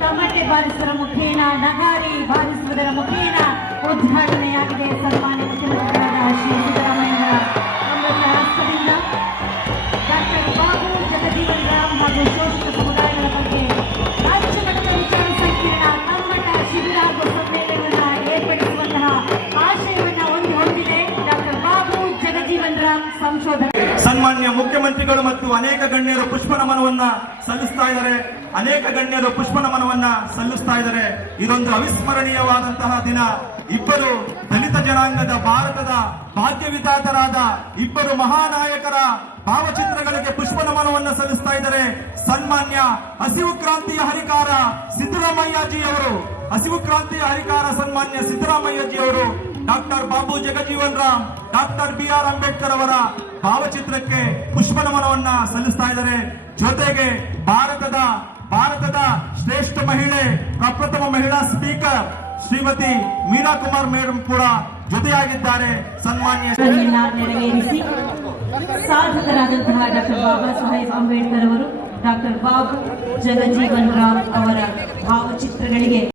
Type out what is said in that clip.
ತಮಟೆ ಬಾರಿಸುವುದರ ಮುಖೇನ, ನಗಾರಿ ಬಾರಿಸುವುದರ ಮುಖೇನ ಉದ್ಘಾಟನೆಯಾಗಿದೆ. ಸನ್ಮಾನ್ಯ ಮುಖ್ಯಮಂತ್ರಿಗಳಾದ ಶ್ರೀ ಸಿದ್ದರಾಮಯ್ಯ ಅಮೃತ ಹಸ್ತದಿಂದ ಡಾಕ್ಟರ್ ಬಾಬು ಜಗಜೀವನ್ ರಾಮ್ ಹಾಗೂ ಶೋಷಿತ ಸಮುದಾಯಗಳ ಬಗ್ಗೆ ರಾಜ್ಯ ಮಟ್ಟದ ವಿಚಾರ ಸಂಕಿರಣ ಕಮ್ಮಟ ಶಿಬಿರ ಹಾಗೂ ಸಮ್ಮೇಳನವನ್ನು ಏರ್ಪಡಿಸುವಂತಹ ಆಶಯವನ್ನು ಹೊಂದಿದೆ. ಡಾಕ್ಟರ್ ಬಾಬು ಜಗಜೀವನ್ ರಾಮ್ ಸಂಶೋಧನೆ. ಸನ್ಮಾನ್ಯ ಮುಖ್ಯಮಂತ್ರಿಗಳು ಮತ್ತು ಅನೇಕ ಗಣ್ಯರು ಪುಷ್ಪ ನಮನವನ್ನ ಸಲ್ಲಿಸ್ತಾ ಇದ್ದಾರೆ. ಇದೊಂದು ಅವಿಸ್ಮರಣೀಯವಾದಂತಹ ದಿನ. ಇಬ್ಬರು ದಲಿತ ಜನಾಂಗದ ಭಾರತದ ಭಾಗ್ಯವಿಧಾತರಾದ ಇಬ್ಬರು ಮಹಾನಾಯಕರ ಭಾವಚಿತ್ರಗಳಿಗೆ ಪುಷ್ಪ ನಮನವನ್ನು ಸಲ್ಲಿಸ್ತಾ ಇದ್ದಾರೆ. ಸನ್ಮಾನ್ಯ ಹಸಿವು ಕ್ರಾಂತಿಯ ಹರಿಕಾರ ಸಿದ್ದರಾಮಯ್ಯಜಿಯವರು, ಸನ್ಮಾನ್ಯ ಸಿದ್ದರಾಮಯ್ಯಜಿಯವರು doctor Babu Jagjivan Ram, doctor BR Ambedkar ಅವರ ಭಾವಚಿತ್ರಕ್ಕೆ ಪುಷ್ಪ ನಮನವನ್ನ ಸಲ್ಲಿಸ್ತಾ ಇದ್ದಾರೆ. ಜೊತೆಗೆ ಭಾರತದ ಶ್ರೇಷ್ಠ ಮಹಿಳೆ, ಪ್ರಪ್ರಥಮ ಮಹಿಳಾ ಸ್ಪೀಕರ್ ಶ್ರೀಮತಿ ಮೀರಾ ಕುಮಾರ್ ಮೇಡಮ್ ಕೂಡ ಜೊತೆಯಾಗಿದ್ದಾರೆ. ಸನ್ಮಾನ್ಯ ನೆರವೇರಿಸಿ ಸಾಧಕರಾದಂತಹ ಡಾಕ್ಟರ್ ಬಾಬಾ ಸಾಹೇಬ್ ಅಂಬೇಡ್ಕರ್ ಅವರು ಡಾಕ್ಟರ್ ಬಾಬು ಜಗಜೀವನ್ ರಾಮ್ ಅವರ ಭಾವಚಿತ್ರಗಳಿಗೆ